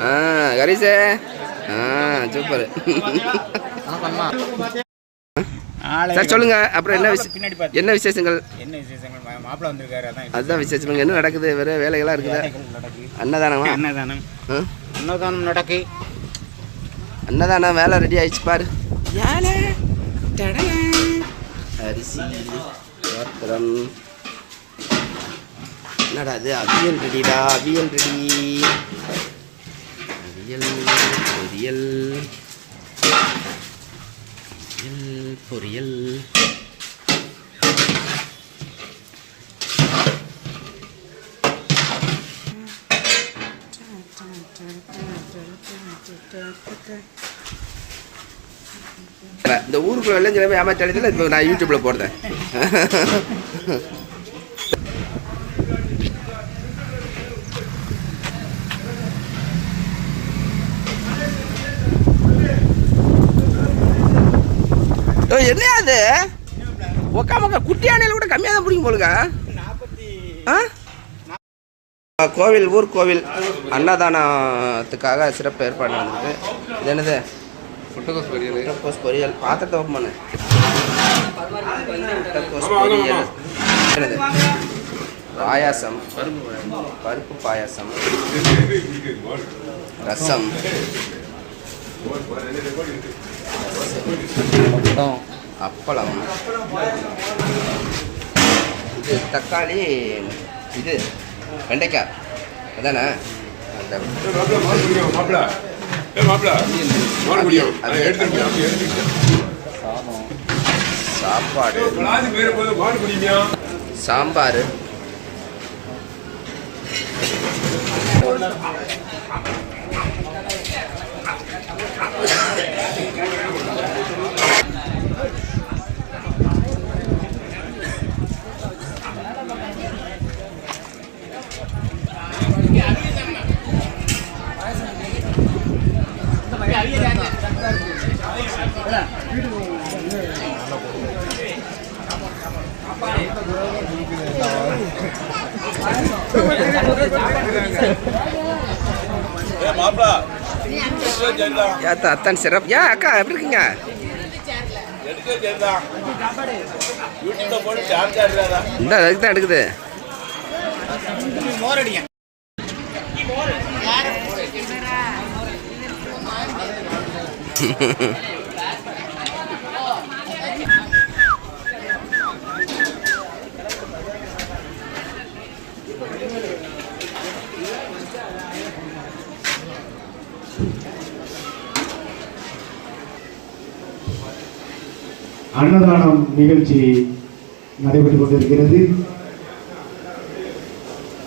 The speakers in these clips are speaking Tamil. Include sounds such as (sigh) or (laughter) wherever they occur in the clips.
ஆ கரிசே. ஆ சூப்பர். சார் சொல்லுங்க. அப்புறம் என்ன விஷயம் என்ன விசேஷங்கள்? என்ன விசேஷங்கள்? மா- மாப்பிள்ளை வந்திருக்காரு அதான் அதுதான் விசேஷம் என்ன நடக்குது? வேற வேலைகள்லாம் இருக்குதா. அன்னதானமா? அன்னதானம்? அன்னதானம் நடக்கு. அன்னதானம் வேலை ரெடி ஆயிடுச்சு பாரு. அரிசி பாத்திரம். என்னடா அது அவியல் ரெடிடா? அவியல் ரெடி. அவியல் பொரியல் பொரியல் பொரியல் இந்த ஊருக்குள்ள வெள்ளம் சிலவே ஏமாச்சாலத்தில் இப்போ நான் யூடியூப்பில் போடுறேன். (laughs) ஓ, என்னையா அது? உக்கா மக்கா குட்டி யானையில கூட கம்மியாக தான் பிடிக்கும் போலுங்க. ஆ? ஆ, கோவில் ஊர் கோவில் அன்னதானத்துக்காக சிறப்பு ஏற்பாடு நடந்திருக்கு. இது என்னது? முட்டைக்கோஸ் பொரியல். முட்டைக்கோஸ் பொரியல் பாத்திரத்தை ஓப்பன் பண்ணு முட்டைக்கோஸ் பொரியல். என்னது? பாயாசம். பருப்பு பாயாசம். ரசம். அப்பளம். இது தக்காளி இது வெண்டைக்காய். அதானே? அந்த மாப்பிள ஏ மாப்பிள மாடு முடியும் அதை எடுத்துட்டு அப்படி எடுத்துக்கிட்டு சாப்பாடு கிளாஸ் பேரு போது மாடு முடியுமியா சாம்பார் ஏத்தா அத்தான் சிறப்பு ஏன் அக்கா எப்படி இருக்கீங்க? இந்த அதுக்கு தான் எடுக்குது. (laughs) அன்னதானம் நிகழ்ச்சி நடைபெற்றுக் கொண்டிருக்கிறது.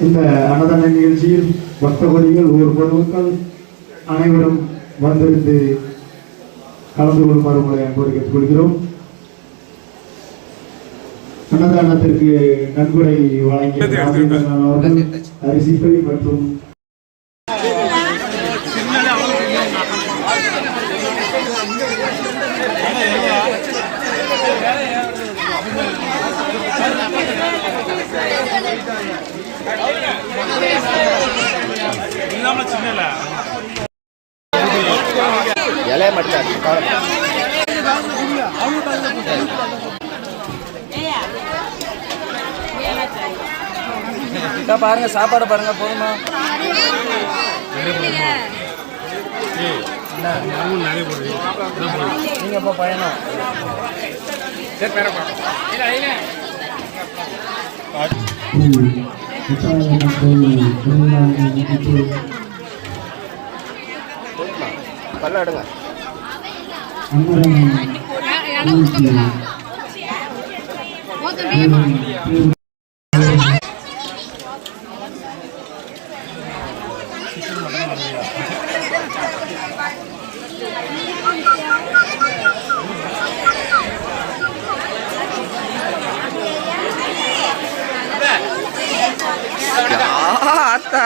இந்த அன்னதான நிகழ்ச்சியில் பக்த கோடிகள் ஊர் பொதுமக்கள் அனைவரும் வந்திருந்து கலந்து கொள்ளுமாறு உங்களை அன்போடு கேட்டுக்கொள்கிறோம் அன்னதானத்திற்கு நன்கொடை வழங்கிய அரிசிப்பை மற்றும் இலைய மட்டும் பாருங்க சாப்பாடு பாருங்க போதுமா? நீங்க இப்போ பயணம். பல்ல பல்லாடுங்க. ஆத்தா.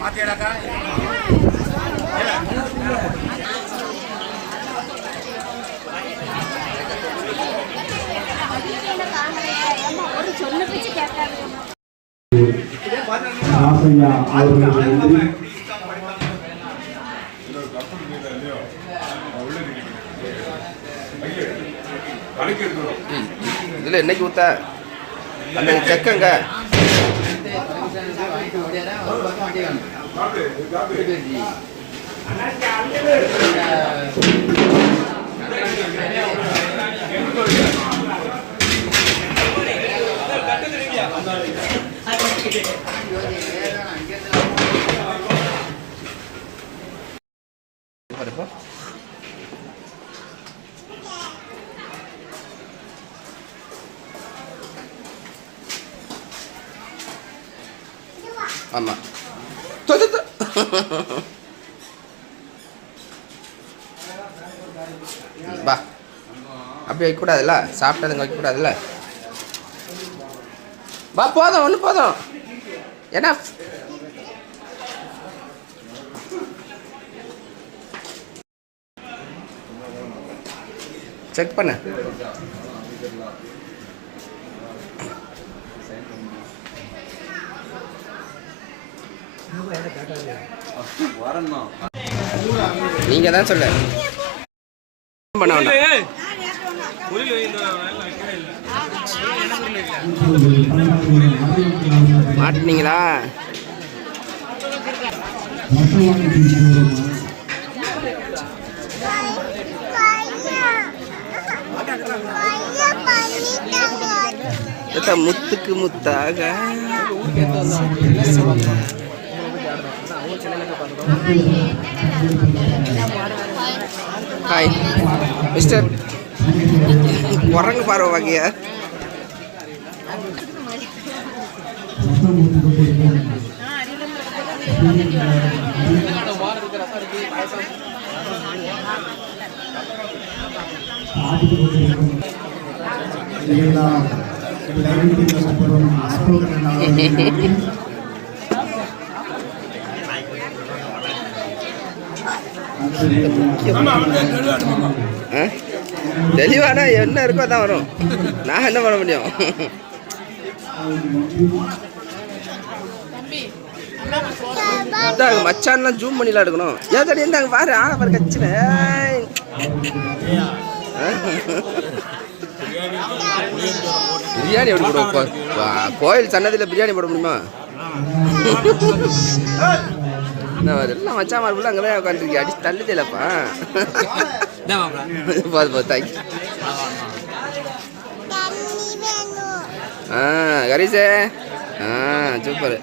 மாத்தியாடாக்கா ராசையா அவர்கள் நன்றி இதில் என்னைக்கு ஊத்த? அந்த செக்கங்க. എവിടെയാണ് ഒരുപാട് വണ്ടിയാണ് ഏതാണ് അഞ്ചെന്താ ஆமாம் தொ பா. அப்படி வைக்கக்கூடாதுல்ல? சாப்பிட்டதுங்க வைக்கக்கூடாதுல்ல? வா போதும் ஒன்று போதும். ஏன்னா செக் பண்ணு. நீங்க தான் சொல்ல. பண்ண வேண்டாம். மாட்டினீங்களா? முத்துக்கு முத்தாக. ஹாய் மிஸ்டர் குரங்கு பார்வை வாங்கிய இதெல்லாம் தெளிவானா என்ன இருக்கோ அதான் வரும். நான் என்ன பண்ண முடியும்? இந்தாங்க மச்சான்லாம் ஜூம் பண்ணிலாம் எடுக்கணும். ஏதாடி இருந்தாங்க பாரு ஆளை பாரு கச்சின பிரியாணி எப்படி போடுவோம்? கோயில் சன்னதியில் பிரியாணி போட முடியுமா? வருது? எல்லாம் மச்சான் மார்புல அங்கே தான் உட்காந்துருக்கி அடி தள்ளி தெரியலப்பா போது போது தேங்க்யூ ஆ கரிசே ஆ சூப்பர்.